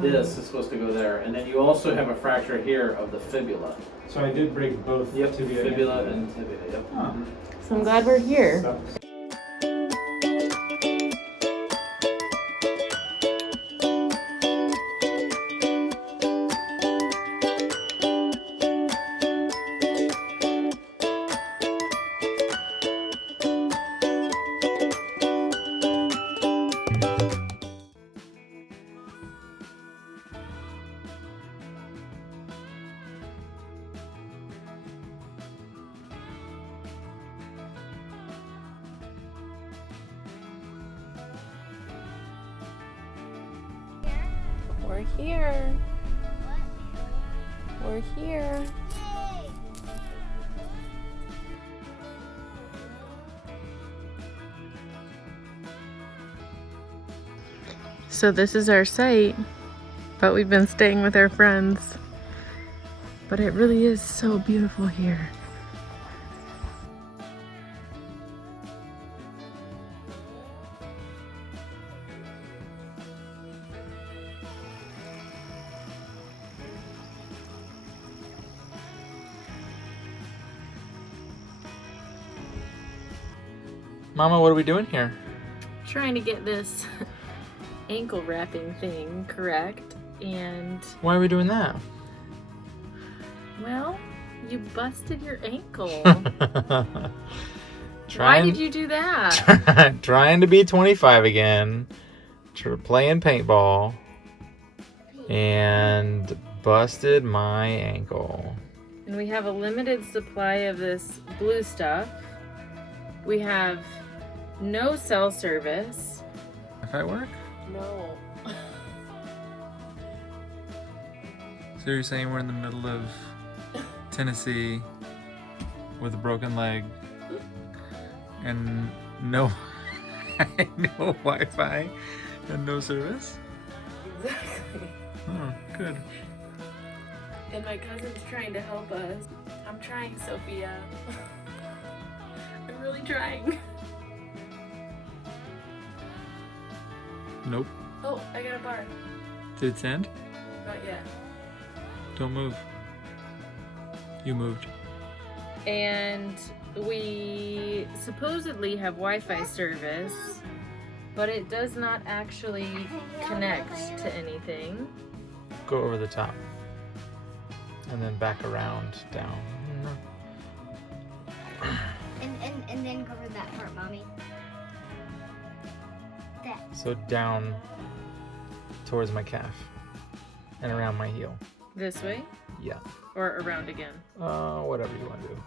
This is supposed to go there, and then you also have a fracture here of the fibula. So I did break both Yep, tibia fibula and tibia. Yep. Huh. So I'm glad we're here. Sucks. We're here. We're here. So this is our site, but we've been staying with our friends. But it really is so beautiful here. Mama, what are we doing here? Trying to get this ankle wrapping thing correct, and Why are we doing that? well, you busted your ankle. Why did you do that? Trying to be 25 again, playing paintball, and busted my ankle. And we have a limited supply of this blue stuff. We have no cell service. If I work? No. So you're saying we're in the middle of Tennessee with a broken leg and no no Wi-Fi and no service? Exactly. Oh, good. And my cousin's trying to help us. I'm trying, Sophia. I'm really trying. Nope. Oh, I got a bar. Did it send? Not yet. Don't move. You moved. And we supposedly have Wi-Fi service, but it does not actually connect to anything. Go over the top. And then back around, down. And then cover that part, Mommy. That. So down towards my calf and around my heel. This way Yeah. or around again? Whatever you want to do.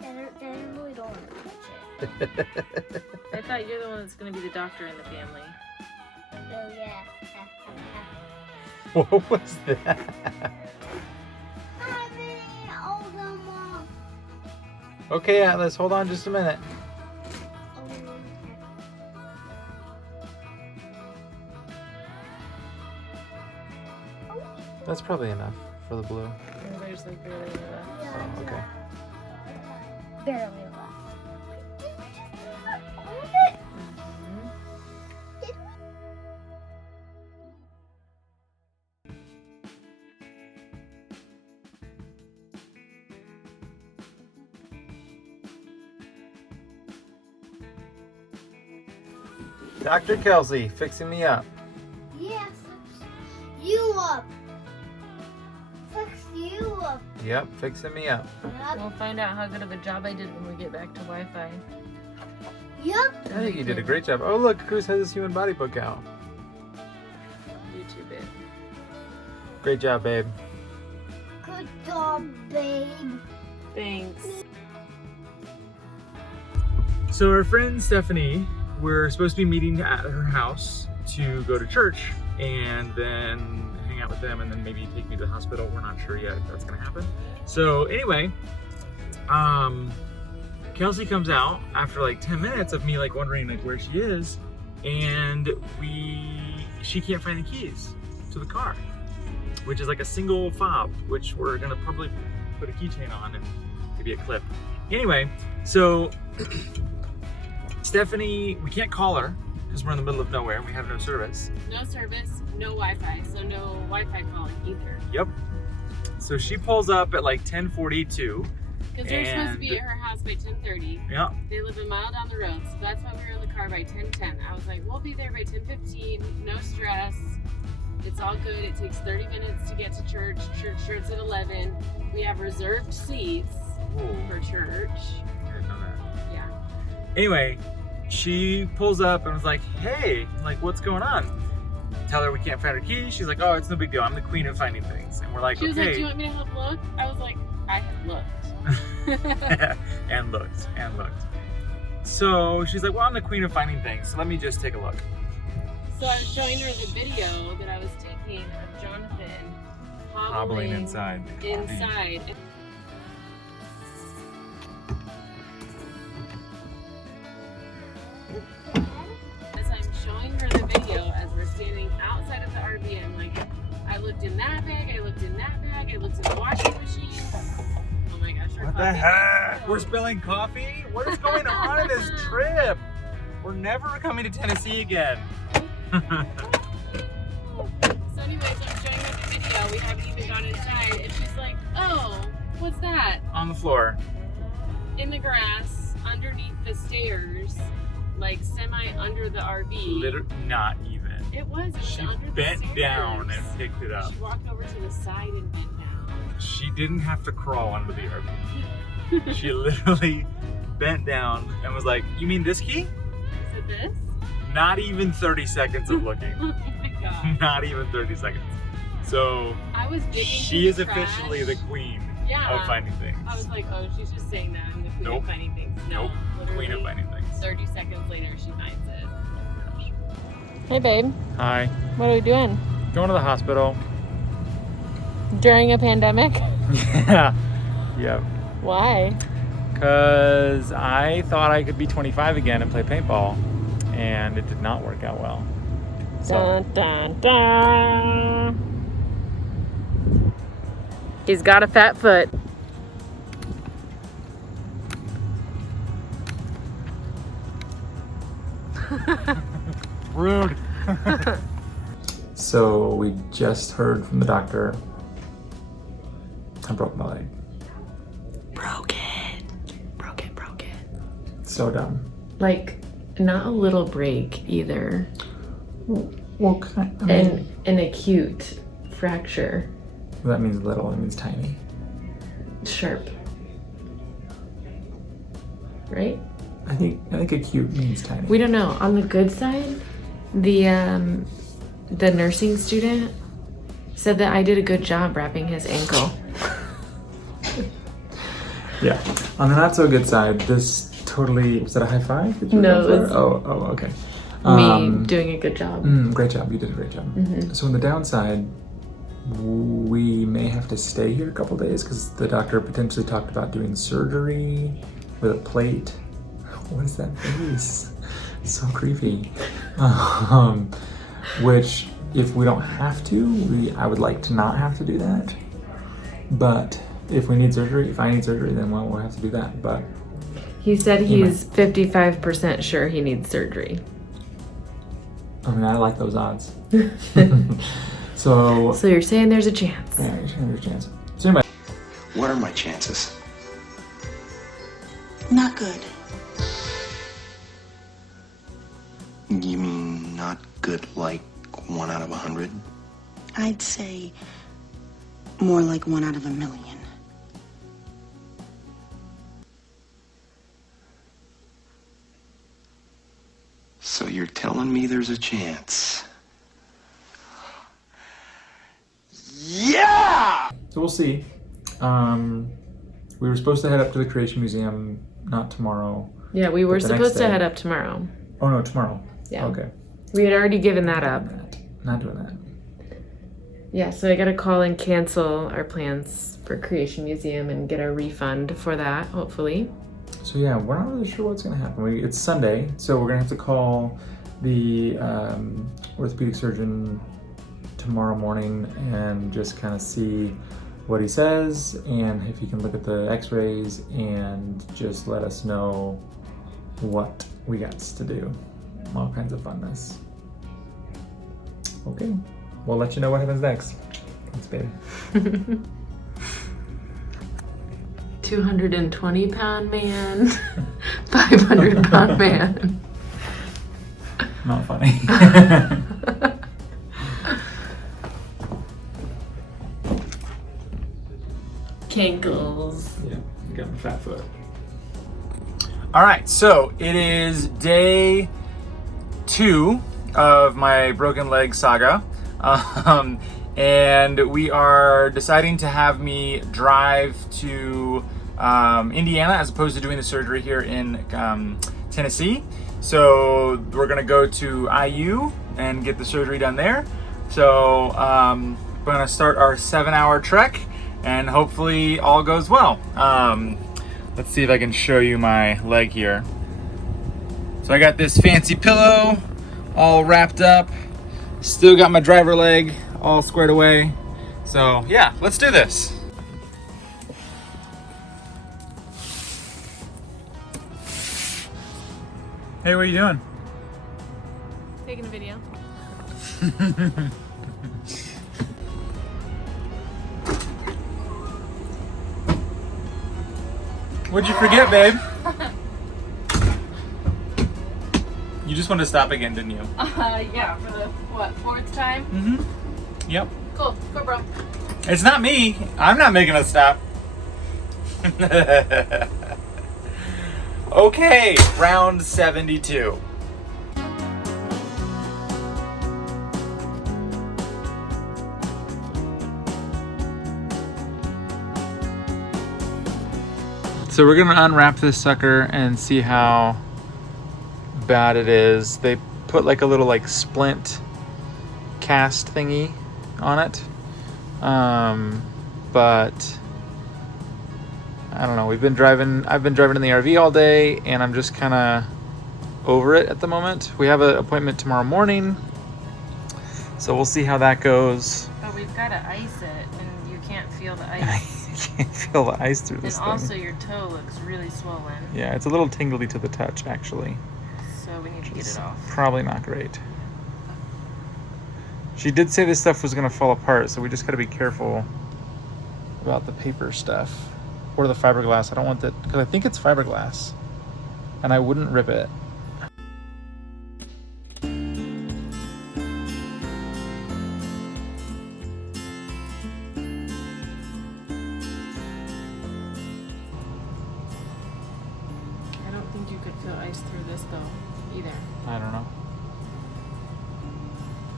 Dad, I really don't want to touch it. I thought you're the one that's going to be the doctor in the family. Oh, yeah. What was that? I'm really old, Mom. Okay, Atlas, hold on just a minute. That's probably enough for the blue. There's like barely any left. Oh, okay. Barely left. Dr. Kelsey, fixing me up. Yes, you up. Fix you up. Yep, fixing me up. Yep. We'll find out how good of a job I did when we get back to Wi-Fi. Yep. I think you did a great job. Oh, look, Cruz has his human body book out. YouTube it. Great job, babe. Good job, babe. Thanks. So our friend Stephanie, we're supposed to be meeting at her house to go to church and then hang out with them and then maybe take me to the hospital. We're not sure yet if that's gonna happen. So anyway, Kelsey comes out after like 10 minutes of me like wondering like where she is, and she can't find the keys to the car, which is like a single fob, which we're gonna probably put a keychain on and maybe a clip. Anyway, so Stephanie, we can't call her because we're in the middle of nowhere. We have no service. No service, no Wi-Fi, so no Wi-Fi calling either. Yep. So she pulls up at like 10:42. Because they're supposed to be at her house by 10:30. Yeah. They live a mile down the road, so that's why we were in the car by 10:10. I was like, we'll be there by 10:15, no stress. It's all good. It takes 30 minutes to get to church. Church starts at 11. We have reserved seats for church. I didn't know that. Yeah. Anyway, she pulls up and was like, hey, like, what's going on? Tell her we can't find her keys. She's like, oh, it's no big deal. I'm the queen of finding things. And we're like, She was okay. like, do you want me to help look? I was like, I have looked. and looked. So she's like, well, I'm the queen of finding things, so let me just take a look. So I was showing her the video that I was taking of Jonathan Hobbling inside. inside. As I'm showing her the video, as we're standing outside of the RV, I'm like, I looked in that bag, I looked in that bag, I looked in the washing machine. Oh my gosh, our What the coffee heck? is We're spilled. spilling coffee? What is going on in this trip? We're never coming to Tennessee again. So anyways, I'm showing her the video, we haven't even gone inside, and she's like, oh, what's that? On the floor. In the grass, underneath the stairs, like semi under the RV. Literally, not even. It was She under the bent stairs. down and picked it up. She walked over to the side and bent down. She didn't have to crawl under the RV. She literally bent down and was like, you mean this key? Is it this? Not even 30 seconds of looking. Oh my god. Not even 30 seconds. So I was digging she through is the trash. officially the queen Yeah. of finding things. I was like, oh, she's just saying that I'm the queen Nope. of finding things. No, Nope. literally Queen of finding things. 30 seconds later, she finds it. Hey babe, Hi. what are we doing? Going to the hospital. During a pandemic? Yeah. Yep. Why? Because I thought I could be 25 again and play paintball, and it did not work out well. So, Dun dun dun. He's got a fat foot. rude. So we just heard from the doctor. I broke my leg. Broke it. So dumb. Like, not a little break either. Well, kind of, I mean, An acute fracture. that means little, it means tiny. Sharp. Right? I think acute means tiny. We don't know. On the good side, the nursing student said that I did a good job wrapping his ankle. Yeah. On the not so good side, this totally, was that a high five? That you were No, going it for? was Oh, okay. Me doing a good job. Great job. You did a great job. Mhm. So on the downside, we may have to stay here a couple days because the doctor potentially talked about doing surgery with a plate. What is that face? So creepy. Which, if we don't have to, I would like to not have to do that. But if we need surgery, if I need surgery, then we'll have to do that. But He said he's 55% sure he needs surgery. I mean, I like those odds. So So you're saying there's a chance? yeah, there's a chance. So anyway. What are my chances? Not good. You mean not good like 1 out of 100? I'd say more like 1 out of 1,000,000. So you're telling me there's a chance? Yeah! So we'll see. We were supposed to head up to the Creation Museum, not tomorrow. Yeah, we were But the next supposed to day. head up tomorrow. Oh no, tomorrow. Yeah. Okay. We had already given that up. Not doing that. Yeah, so I gotta call and cancel our plans for Creation Museum and get a refund for that, hopefully. So yeah, we're not really sure what's gonna happen. It's Sunday, so we're gonna have to call the orthopedic surgeon tomorrow morning and just kind of see what he says and if he can look at the x-rays and just let us know what we got to do. All kinds of funness. Okay, we'll let you know what happens next. Thanks, baby. 220-pound man, 500-pound man. Not funny. Kinkles. Yeah, you got my fat foot. All right, so it is day 2 of my broken leg saga. And we are deciding to have me drive to Indiana as opposed to doing the surgery here in Tennessee. So we're gonna go to IU and get the surgery done there. So we're gonna start our 7-hour trek and hopefully all goes well. Let's see if I can show you my leg here. So I got this fancy pillow all wrapped up. Still got my driver leg all squared away. So yeah, let's do this. Hey, what are you doing? Taking a video. What'd you forget, babe? You just wanted to stop again, didn't you? Yeah, for the, what, 4th time? Mm-hmm. Yep. Cool, go bro. It's not me. I'm not making us stop. Okay, round 72. So we're gonna unwrap this sucker and see how bad it is. They put like a little like splint cast thingy on it. But I don't know. I've been driving in the RV all day and I'm just kind of over it at the moment. We have an appointment tomorrow morning. So we'll see how that goes. But we've got to ice it and you can't feel the ice. I can't feel the ice through this And thing. also your toe looks really swollen. Yeah, it's a little tingly to the touch actually. So we need to get it off. Probably not great. She did say this stuff was gonna fall apart, so we just gotta be careful about the paper stuff or the fiberglass. I don't want that because I think it's fiberglass, and I wouldn't rip it. I don't think you could feel ice through this though, either. I don't know.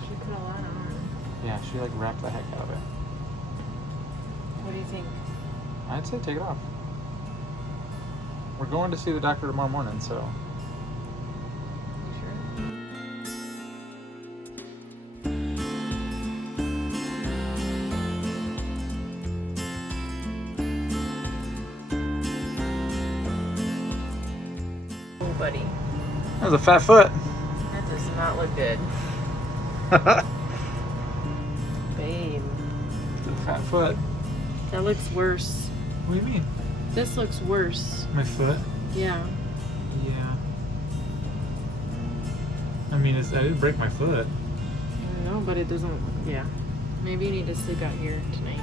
She put a lot on. Yeah, she like wrapped the heck out of it. What do you think? I'd say take it off. We're going to see the doctor tomorrow morning, so. You sure? Oh, buddy. That was a fat foot. That does not look good. Babe. It's a fat foot. That looks worse. What do you mean? This looks worse. My foot? Yeah. Yeah. I mean, I didn't break my foot. I know, but it doesn't. Yeah. Maybe you need to sleep out here tonight.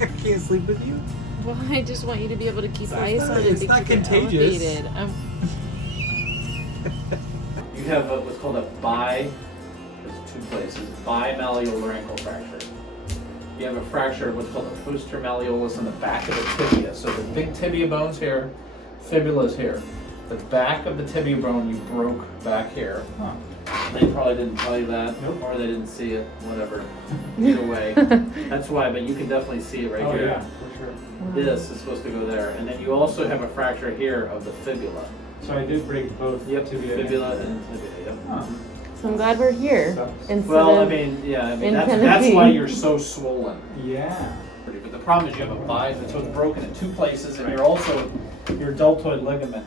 I can't sleep with you. Well, I just want you to be able to keep It's ice not- on it. it's to not keep it contagious. elevated. You have what's called a there's 2 places, bimalleolar ankle fracture. You have a fracture of what's called the posterior malleolus on the back of the tibia. So the big tibia bone's here, fibula is here. The back of the tibia bone you broke back here. Huh. They probably didn't tell you that, Nope. or they didn't see it, whatever. Either way, that's why, but you can definitely see it right here. for sure. This is supposed to go there. And then you also have a fracture here of the fibula. So I did break both tibia. Fibula and tibia, yep. Huh. So I'm glad we're here. Instead Well, I of mean, yeah, I mean, in that's Tennessee. why you're so swollen. Yeah. But the problem is you have a bias, so it's broken in 2 places, and you're also, your deltoid ligament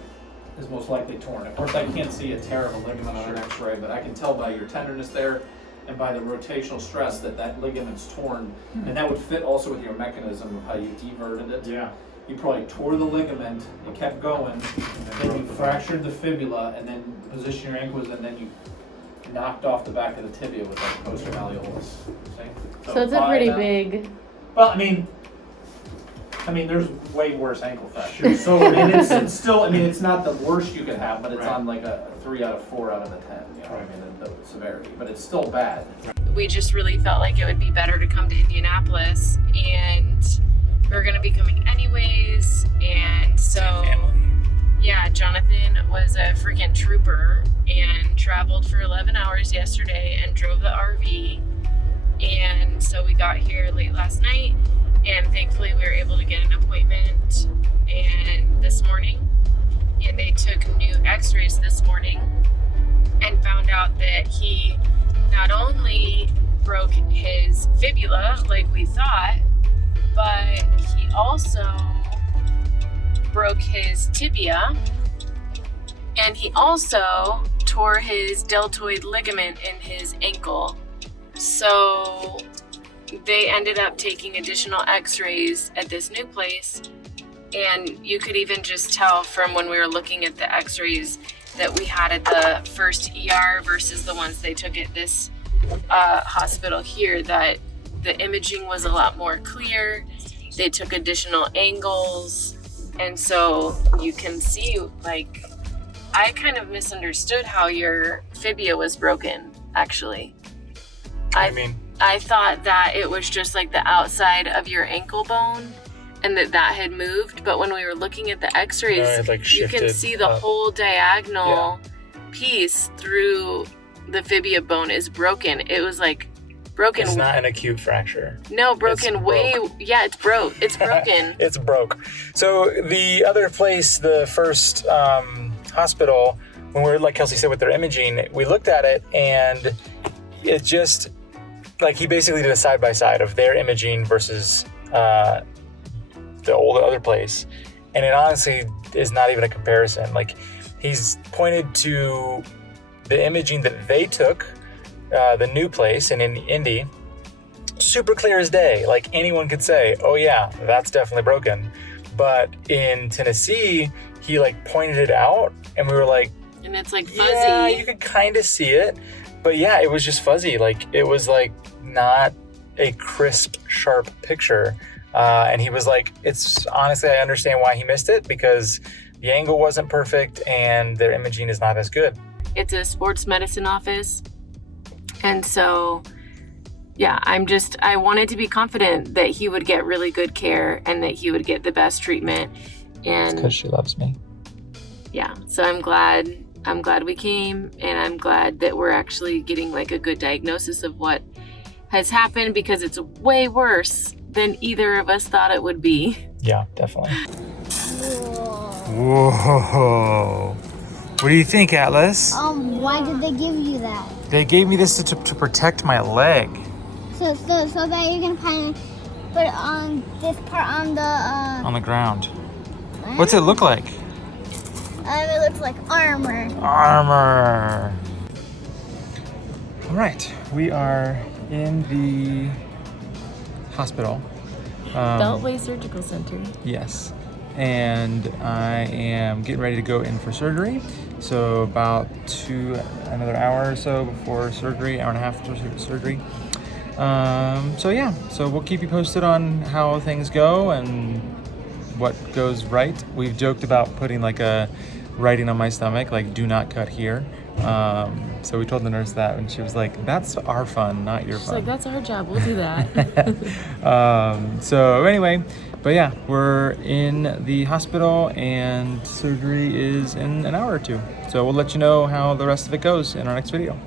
is most likely torn. Of course, I can't see a tear of a ligament on an x-ray, but I can tell by your tenderness there and by the rotational stress that that ligament's torn. And that would fit also with your mechanism of how you diverted it. Yeah. you probably tore the ligament, it kept going, then you fractured the fibula, and then the position your ankle was, and then you knocked off the back of the tibia with like posterior malleolus. See? So it's a pretty big. Well, I mean, there's way worse ankle fractures. So I mean, it's still, I mean, it's not the worst you could have, but it's on like a 3 out of 4 out of the 10. You know what I mean, the severity, but it's still bad. We just really felt like it would be better to come to Indianapolis, and we were going to be coming anyways, and so yeah, Jonathan was a freaking trooper and traveled for 11 hours yesterday and drove the RV, and so we got here late last night, and thankfully we were able to get an appointment and this morning, and they took new x-rays this morning and found out that he not only broke his fibula like we thought, but he also broke his tibia, and he also tore his deltoid ligament in his ankle. So they ended up taking additional x-rays at this new place, and you could even just tell from when we were looking at the x-rays that we had at the first ER versus the ones they took at this hospital here, that the imaging was a lot more clear. They took additional angles, and so you can see, like, I kind of misunderstood how your fibia was broken, actually. I thought that it was just like the outside of your ankle bone and that had moved, but when we were looking at the x-rays, you can see the whole diagonal piece through the fibia bone is broken. It was like broken. It's not an acute fracture. No, broken yeah, it's broke. It's broken. It's broke. So the other place, the first hospital, when we were, like Kelsey said, with their imaging, we looked at it, and it just, like, he basically did a side-by-side of their imaging versus the other place, and it honestly is not even a comparison. Like, he's pointed to the imaging that they took, the new place in Indy, super clear as day. Like, anyone could say, oh yeah, that's definitely broken. But in Tennessee, he like pointed it out, and we were like, and it's like fuzzy. Yeah, you could kind of see it, but yeah, it was just fuzzy. Like, it was like not a crisp, sharp picture. And he was like, it's honestly, I understand why he missed it, because the angle wasn't perfect and their imaging is not as good. It's a sports medicine office. And so, yeah, I wanted to be confident that he would get really good care and that he would get the best treatment. And because she loves me. Yeah, so I'm glad we came, and I'm glad that we're actually getting like a good diagnosis of what has happened, because it's way worse than either of us thought it would be. Yeah, definitely. Whoa. What do you think, Atlas? Why did they give you that? They gave me this to protect my leg. So that you can kind of put on this part on the ground. What's it look like? It looks like armor. Armor. All right, we are in the hospital. Beltway Surgical Center. Yes, and I am getting ready to go in for surgery. So about another hour or so before surgery, hour and a half before surgery. So we'll keep you posted on how things go and what goes right. We've joked about putting like a writing on my stomach, like "do not cut here." So we told the nurse that, and she was like, "That's our fun, not your fun." She's like, "That's our job. We'll do that." So anyway, but yeah, we're in the hospital and surgery is in an hour or two. So we'll let you know how the rest of it goes in our next video.